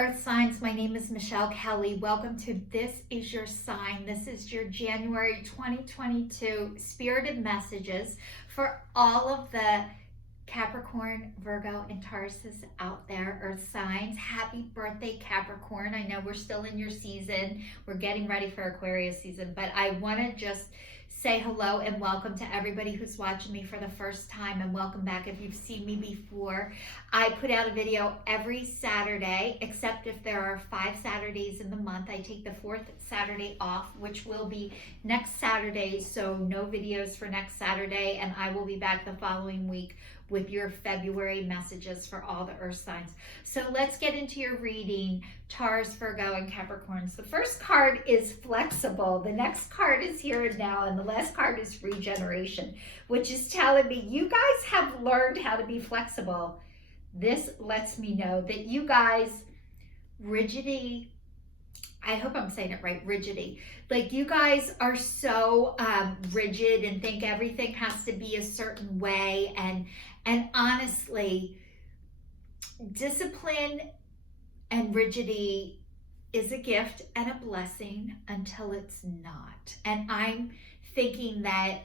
Earth signs. My name is Michelle Kelly. Welcome to This Is Your Sign. This is your January 2022 spirited messages for all of the Capricorn, Virgo, and Tauruses out there, Earth signs. Happy birthday, Capricorn. I know we're still in your season. We're getting ready for Aquarius season, but I want to just say hello and welcome to everybody who's watching me for the first time, and welcome back if you've seen me before. I put out a video every Saturday, except if there are 5 Saturdays in the month. I take the 4th Saturday off, which will be next Saturday, so no videos for next Saturday, and I will be back the following week with your February messages for all the Earth signs. So let's get into your reading, Taurus, Virgo, and Capricorns. The first card is flexible. The next card is here and now, and the last card is regeneration, which is telling me you guys have learned how to be flexible. This lets me know that you guys, rigidity, I hope I'm saying it right, rigidity. Like you guys are so rigid and think everything has to be a certain way. And honestly, discipline and rigidity is a gift and a blessing until it's not. And I'm thinking that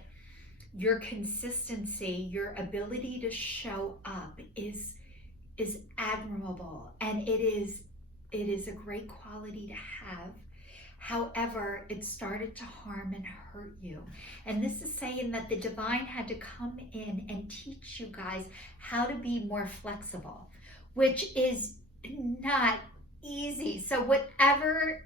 your consistency, your ability to show up is admirable, and it is a great quality to have. However, it started to harm and hurt you. And this is saying that the divine had to come in and teach you guys how to be more flexible, which is not easy. So whatever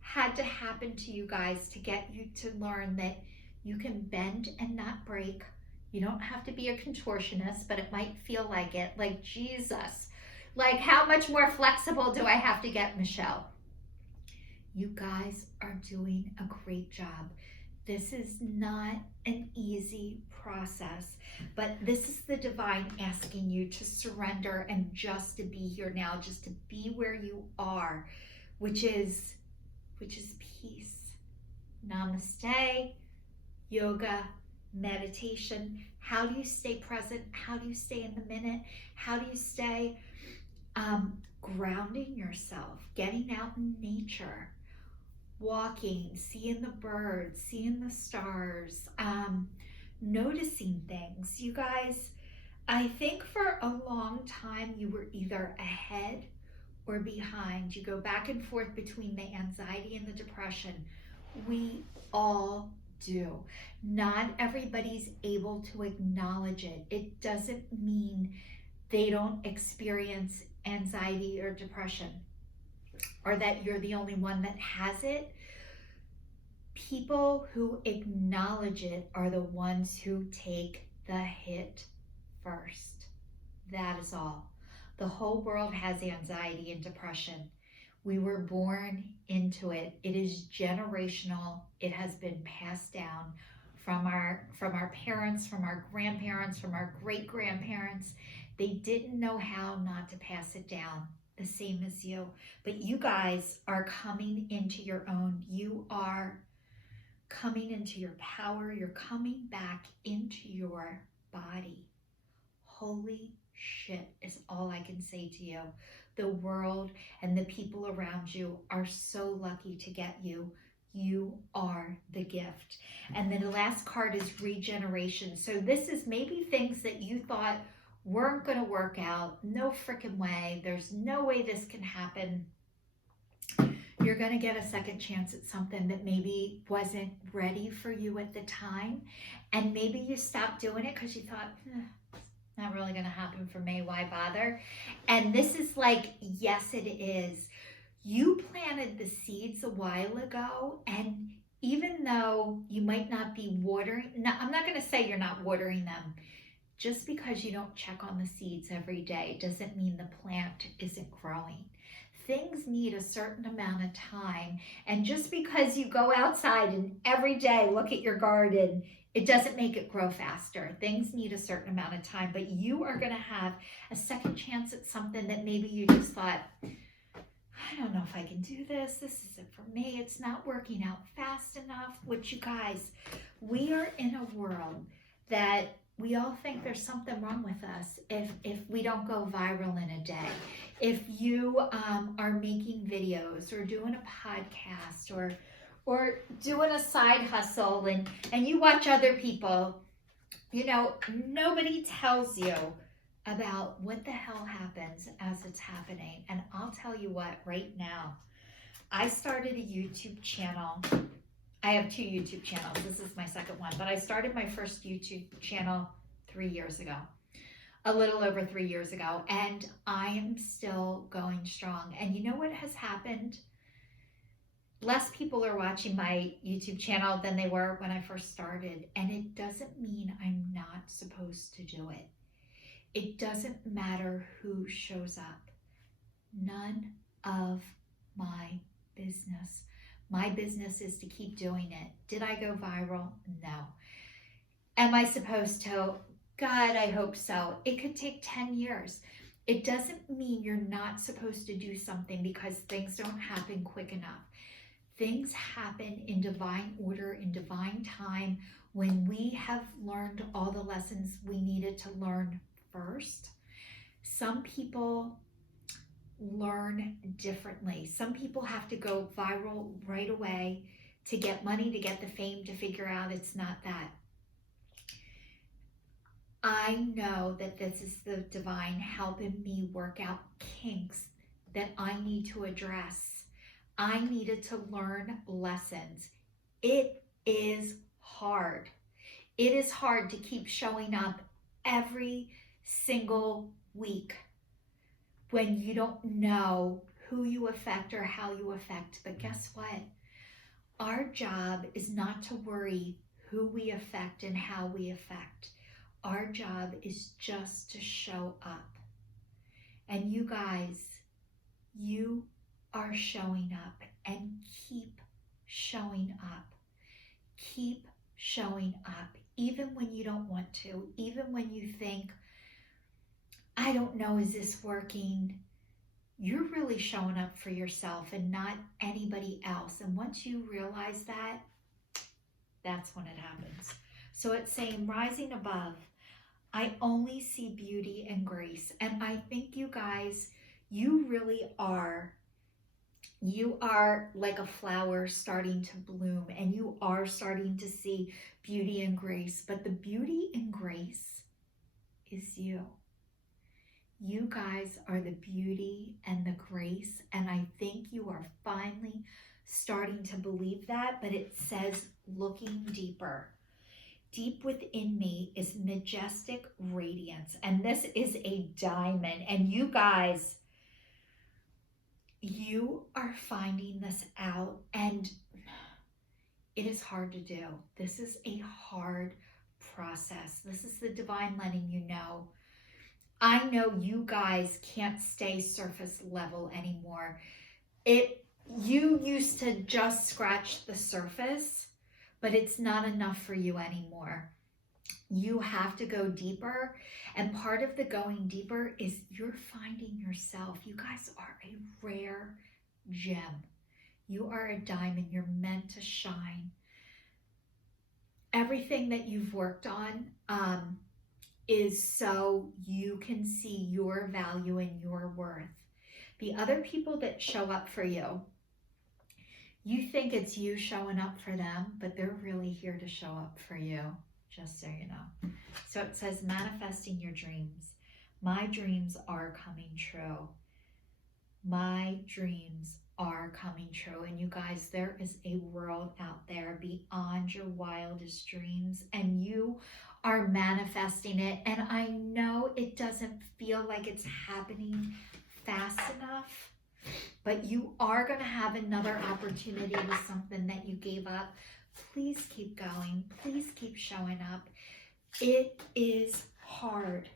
had to happen to you guys to get you to learn that you can bend and not break. You don't have to be a contortionist, but it might feel like it. Like, Jesus, like how much more flexible do I have to get, Michelle? You guys are doing a great job. This is not an easy process, but this is the divine asking you to surrender and just to be here now, just to be where you are, which is peace. Namaste, yoga, meditation. How do you stay present? How do you stay in the minute? How do you stay grounding yourself, getting out in nature, walking, seeing the birds, seeing the stars, noticing things. You guys, I think for a long time you were either ahead or behind. You go back and forth between the anxiety and the depression. We all do. Not everybody's able to acknowledge it. It doesn't mean they don't experience anxiety or depression, or that you're the only one that has it. People who acknowledge it are the ones who take the hit first. That is all. The whole world has anxiety and depression. We were born into it. It is generational. It has been passed down from our parents, from our grandparents, from our great-grandparents. They didn't know how not to pass it down, the same as you. But you guys are coming into your own. You are coming into your power. You're coming back into your body. Holy shit is all I can say to you. The world and the people around you are so lucky to get you. You are the gift. And then the last card is regeneration. So this is maybe things that you thought weren't going to work out. No freaking way. There's no way this can happen. You're going to get a second chance at something that maybe wasn't ready for you at the time. And maybe you stopped doing it because you thought, not really going to happen for me. Why bother? And this is like, yes, it is. You planted the seeds a while ago, and even though you might not be watering, I'm not going to say you're not watering them. Just because you don't check on the seeds every day doesn't mean the plant isn't growing. Things need a certain amount of time. And just because you go outside and every day look at your garden, it doesn't make it grow faster. Things need a certain amount of time, but you are going to have a second chance at something that maybe you just thought, I don't know if I can do this. This isn't for me. It's not working out fast enough. Which, you guys, we are in a world that we all think there's something wrong with us if we don't go viral in a day. If you are making videos or doing a podcast or doing a side hustle and you watch other people, you know, nobody tells you about what the hell happens as it's happening. And I'll tell you what, right now, I started a YouTube channel. I have 2 YouTube channels. This is my second one, but I started my first YouTube channel 3 years ago, a little over 3 years ago, and I am still going strong. And you know what has happened? Less people are watching my YouTube channel than they were when I first started, and it doesn't mean I'm not supposed to do it. It doesn't matter who shows up. None of my business. My business is to keep doing it. Did I go viral? No. Am I supposed to? God, I hope so. It could take 10 years. It doesn't mean you're not supposed to do something because things don't happen quick enough. Things happen in divine order, in divine time, when we have learned all the lessons we needed to learn first. Some people learn differently. Some people have to go viral right away to get money, to get the fame, to figure out it's not that. I know that this is the divine helping me work out kinks that I need to address. I needed to learn lessons. It is hard. It is hard to keep showing up every single week when you don't know who you affect or how you affect. But guess what? Our job is not to worry who we affect and how we affect. Our job is just to show up. And you guys, you are showing up, and keep showing up. Keep showing up, even when you don't want to, even when you think, I don't know, is this working? You're really showing up for yourself and not anybody else. And once you realize that, that's when it happens. So it's saying, rising above, I only see beauty and grace. And I think you guys, you really are. You are like a flower starting to bloom, and you are starting to see beauty and grace. But the beauty and grace is you. You guys are the beauty and the grace, and I think you are finally starting to believe that. But it says, looking deeper. Deep within me is majestic radiance, and this is a diamond. And you guys, you are finding this out, and it is hard to do. This is a hard process. This is the divine letting you know. I know you guys can't stay surface level anymore. You used to just scratch the surface, but it's not enough for you anymore. You have to go deeper, and part of the going deeper is you're finding yourself. You guys are a rare gem. You are a diamond. You're meant to shine. Everything that you've worked on is so you can see your value and your worth. The other people that show up for you, you think it's you showing up for them, but they're really here to show up for you. Just so you know. So it says, manifesting your dreams. My dreams are coming true. My dreams are coming true. And you guys, there is a world out there beyond your wildest dreams, and you are manifesting it. And I know it doesn't feel like it's happening fast enough, but you are going to have another opportunity with something that you gave up. Please keep going. Please keep showing up. It is hard.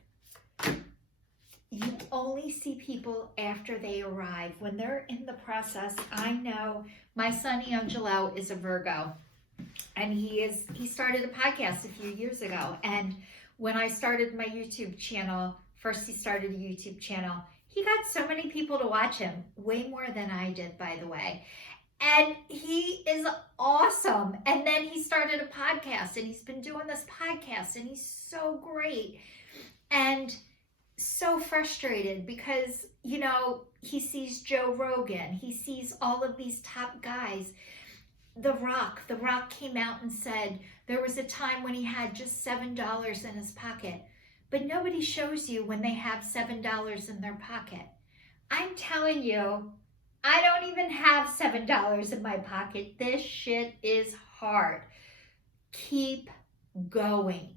You only see people after they arrive. When they're in the process, I know my son Angelo is a Virgo, and he started a podcast a few years ago. And when I started my YouTube channel, first he started a YouTube channel, he got so many people to watch him, way more than I did, by the way. And he is awesome. And then he started a podcast, and he's been doing this podcast, and he's so great and so frustrated because he sees Joe Rogan. He sees all of these top guys. The Rock came out and said there was a time when he had just $7 in his pocket. But nobody shows you when they have $7 in their pocket. I'm telling you, I don't even have $7 in my pocket. This shit is hard. Keep going.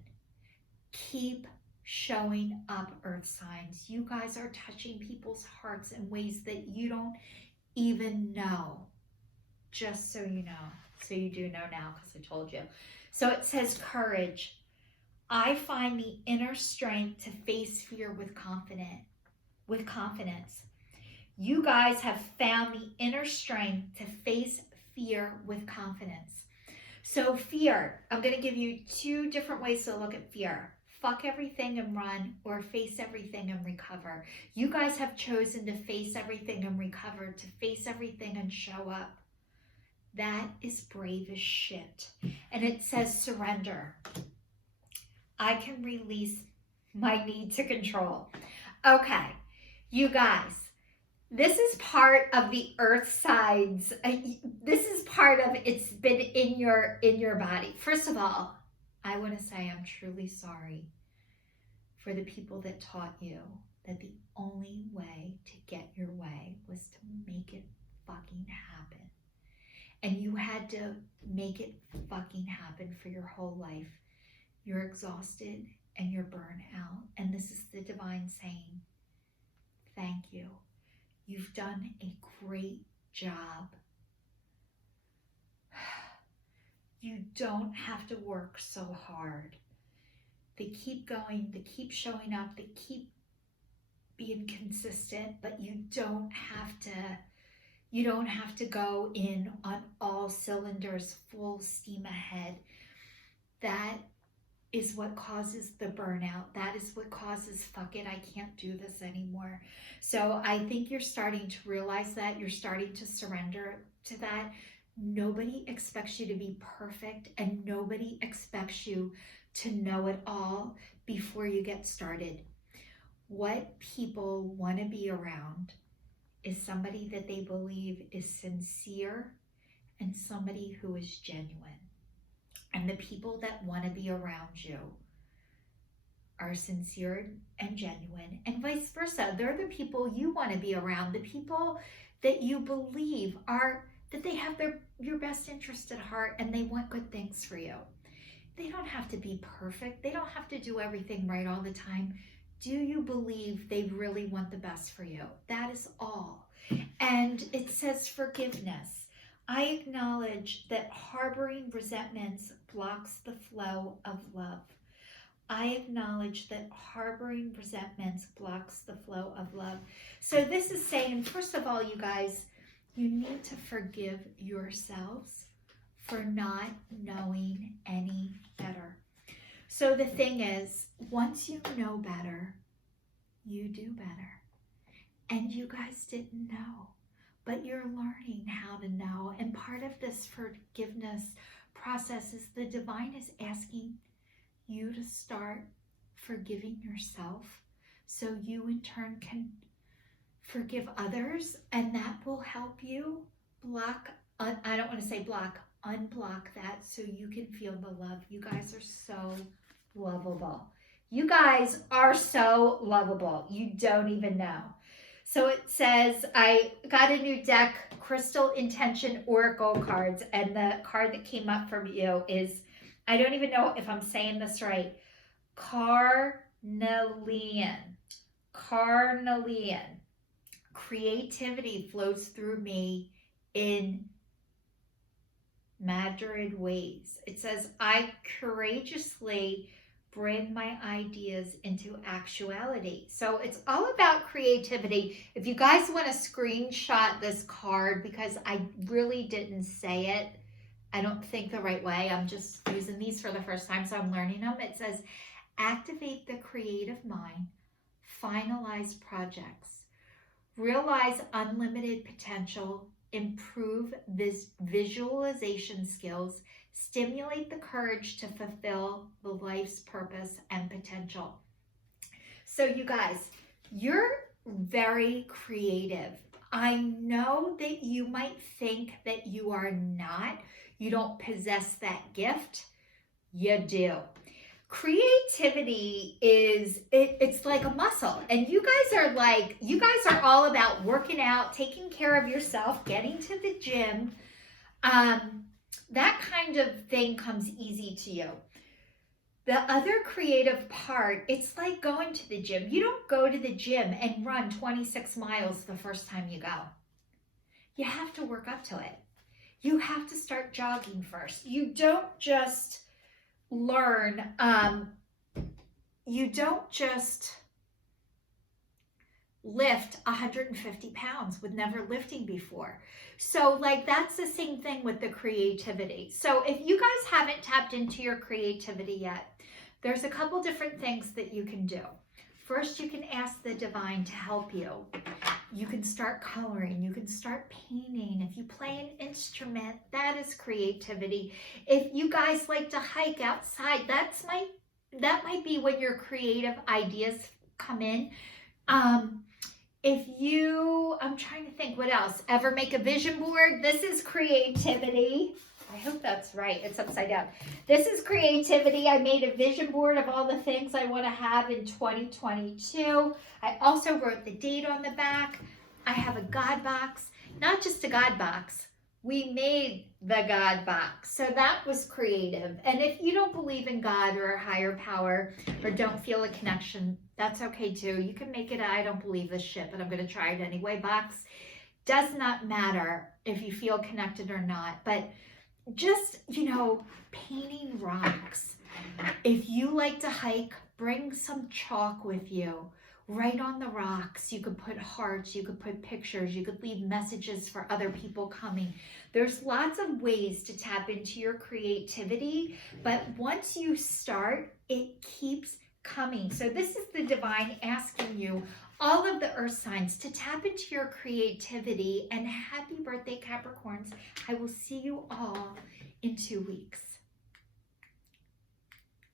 Keep showing up, Earth signs. You guys are touching people's hearts in ways that you don't even know. Just so you know. So you do know now because I told you. So it says courage. I find the inner strength to face fear with confidence. You guys have found the inner strength to face fear with confidence. So fear, I'm going to give you 2 different ways to look at fear. Fuck everything and run, or face everything and recover. You guys have chosen to face everything and recover, to face everything and show up. That is brave as shit. And it says surrender. I can release my need to control. Okay, you guys, this is part of the earth signs. This is part of it's been in your body. First of all, I want to say I'm truly sorry for the people that taught you that the only way to get your way was to make it fucking happen. And you had to make it fucking happen for your whole life. You're exhausted and you're burnt out. And this is the divine saying, thank you. You've done a great job. You don't have to work so hard. They keep going, they keep showing up, they keep being consistent, but you don't have to go in on all cylinders, full steam ahead. That is what causes the burnout. That is what causes, fuck it, I can't do this anymore. So I think you're starting to realize that. You're starting to surrender to that. Nobody expects you to be perfect, and nobody expects you to know it all before you get started. What people want to be around is somebody that they believe is sincere and somebody who is genuine. And the people that want to be around you are sincere and genuine, and vice versa. They're the people you want to be around, the people that you believe that they have your best interest at heart and they want good things for you. They don't have to be perfect. They don't have to do everything right all the time. Do you believe they really want the best for you? That is all. And it says forgiveness. I acknowledge that harboring resentments blocks the flow of love. I acknowledge that harboring resentments blocks the flow of love. So this is saying, first of all, you guys, you need to forgive yourselves for not knowing any better. So the thing is, once you know better, you do better. And you guys didn't know, but you're learning how to know. And part of this forgiveness process is the divine is asking you to start forgiving yourself so you in turn can forgive others, and that will help you unblock that so you can feel the love. You guys are so lovable. You guys are so lovable. You don't even know. So it says, I got a new deck, Crystal Intention Oracle cards, and the card that came up from you is, I don't even know if I'm saying this right, Carnelian. Creativity flows through me in Madrid ways. It says, I courageously bring my ideas into actuality. So it's all about creativity. If you guys want to screenshot this card, because I really didn't say it, I don't think the right way. I'm just using these for the first time, so I'm learning them. It says, activate the creative mind, finalize projects, realize unlimited potential, improve visualization skills, stimulate the courage to fulfill the life's purpose and potential. So you guys, you're very creative. I know that you might think that you are not, you don't possess that gift. You do. Creativity it's like a muscle, and you guys are all about working out, taking care of yourself, getting to the gym. That kind of thing comes easy to you. The other creative part, it's like going to the gym. You don't go to the gym and run 26 miles the first time you go. You have to work up to it. You have to start jogging first. You don't just learn, you don't just lift 150 pounds with never lifting before. So like that's the same thing with the creativity. So if you guys haven't tapped into your creativity yet, there's a couple different things that you can do. First, you can ask the divine to help you. You can start coloring, you can start painting. If you play an instrument, that is creativity. If you guys like to hike outside, that might be when your creative ideas come in. I'm trying to think what else. Ever make a vision board? This is creativity. I hope that's right. It's upside down. This is creativity. I made a vision board of all the things I want to have in 2022. I also wrote the date on the back. I have a God box, not just a God box. We made the God box. So that was creative. And if you don't believe in God or a higher power or don't feel a connection, that's okay too. You can make it a I don't believe this shit, but I'm going to try it anyway box. Does not matter if you feel connected or not, but just, painting rocks. If you like to hike, bring some chalk with you. Write on the rocks. You could put hearts, you could put pictures, you could leave messages for other people coming. There's lots of ways to tap into your creativity, but once you start, it keeps coming. So this is the divine asking you, all of the earth signs, to tap into your creativity. And happy birthday, Capricorns. I will see you all in 2 weeks.